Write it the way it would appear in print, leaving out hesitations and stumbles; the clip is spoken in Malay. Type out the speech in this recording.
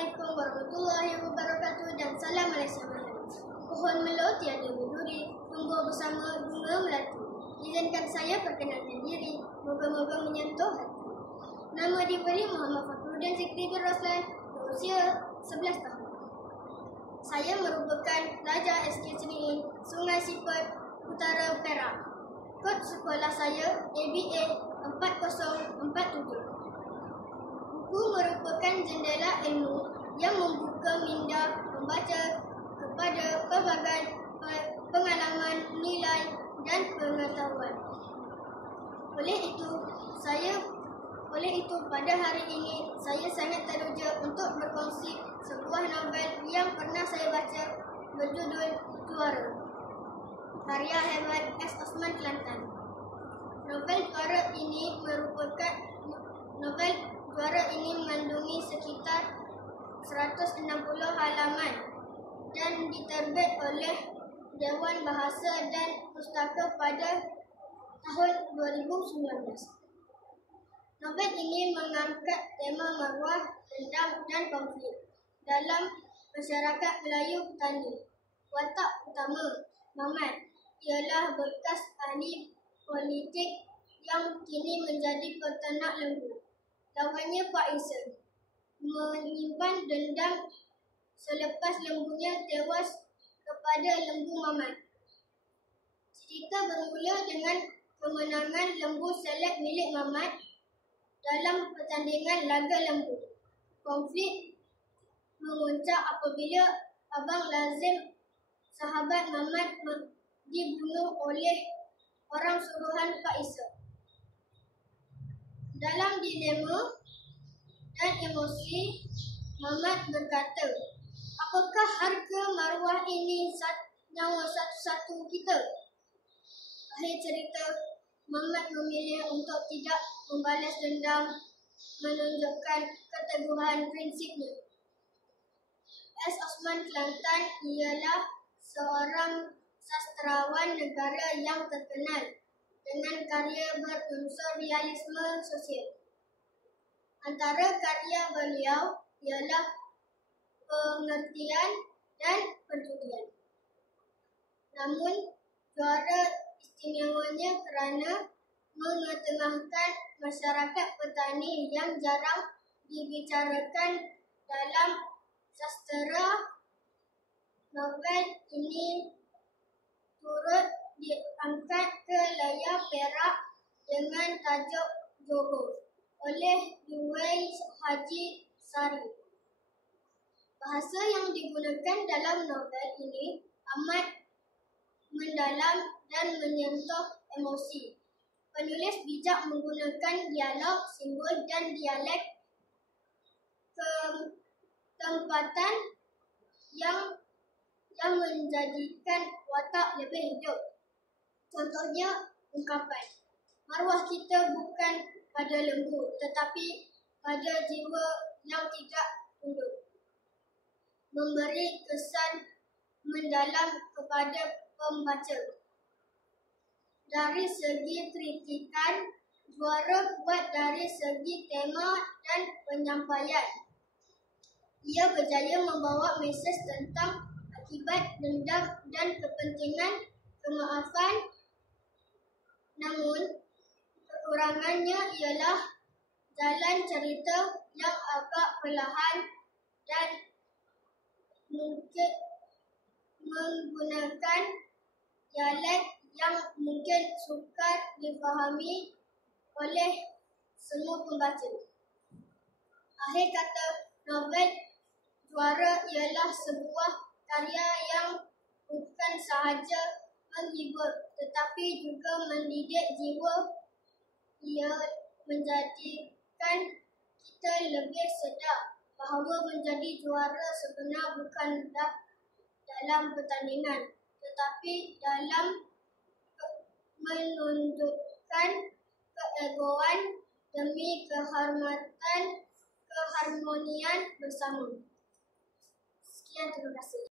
Assalamualaikum warahmatullahi wabarakatuh dan salam Malaysia Maya. Pohon melo tiada berduri, tumbuh bersama bunga melati. Izinkan saya perkenalkan diri, moga-moga menyentuh hati. Nama diberi Muhammad Fakhruddin Zikri bin Roslan, berusia 11 tahun. Saya merupakan pelajar SK Ceriin, Sungai Sipet, Utara Perak. Kod sekolah saya ABA 4047. Buku merupakan jendela ilmu yang membuka minda membaca kepada pelbagai pengalaman, nilai dan pengetahuan. Oleh itu pada hari ini saya sangat teruja untuk berkongsi sebuah novel yang pernah saya baca berjudul Juara, karya Hebat S. Osman Kelantan. Novel Juara ini mengandungi sekitar 160 halaman dan diterbit oleh Dewan Bahasa dan Pustaka pada tahun 2019. Novel ini mengangkat tema maruah, dendam dan konflik dalam masyarakat Melayu petani. Watak utama, Mamat, ialah bekas ahli politik yang kini menjadi peternak lembu. Lawannya Pak Isa menyimpan dendam selepas lembunya tewas kepada lembu Mamat. Cerita bermula dengan kemenangan lembu selek milik Mamat dalam pertandingan laga lembu. Konflik memuncak apabila Abang Lazim, sahabat Mamat, dibunuh oleh orang suruhan Pak Isa. Dalam dilema dan emosi, Mamat berkata, apakah harga maruah ini nyawa satu-satu kita? Akhir cerita, Mamat memilih untuk tidak membalas dendam, menunjukkan keteguhan prinsipnya. S. Osman Kelantan ialah seorang sastrawan negara yang terkenal dengan karya berunsur realisme sosial. Antara karya beliau ialah Pengertian dan Perjudian. Namun, Juara istimewanya kerana mengetengahkan masyarakat petani yang jarang dibicarakan dalam sastera. Novel ini turut diangkat ke layar Perak dengan tajuk Johor oleh Duwais Haji Sari. Bahasa yang digunakan dalam novel ini amat mendalam dan menyentuh emosi. Penulis bijak menggunakan dialog, simbol dan dialek tempatan yang menjadikan watak lebih hidup. Contohnya ungkapan, maruah kita bukan pada lembu tetapi pada jiwa yang tidak tunduk, memberi kesan mendalam kepada pembaca. Dari segi kritikan, Juara kuat dari segi tema dan penyampaian. Ia berjaya membawa mesej tentang akibat dendam dan kepentingan kemaafan. Namun, kekurangannya ialah jalan cerita yang agak perlahan dan mungkin menggunakan dialek yang mungkin sukar difahami oleh semua pembaca. Akhir kata, novel Juara ialah sebuah karya yang bukan sahaja menghibur tetapi juga mendidik jiwa. Ia menjadikan kita lebih sedar bahawa menjadi juara sebenar bukan dalam pertandingan tetapi dalam menunjukkan keegoan demi keharmonian bersama. Sekian, terima kasih.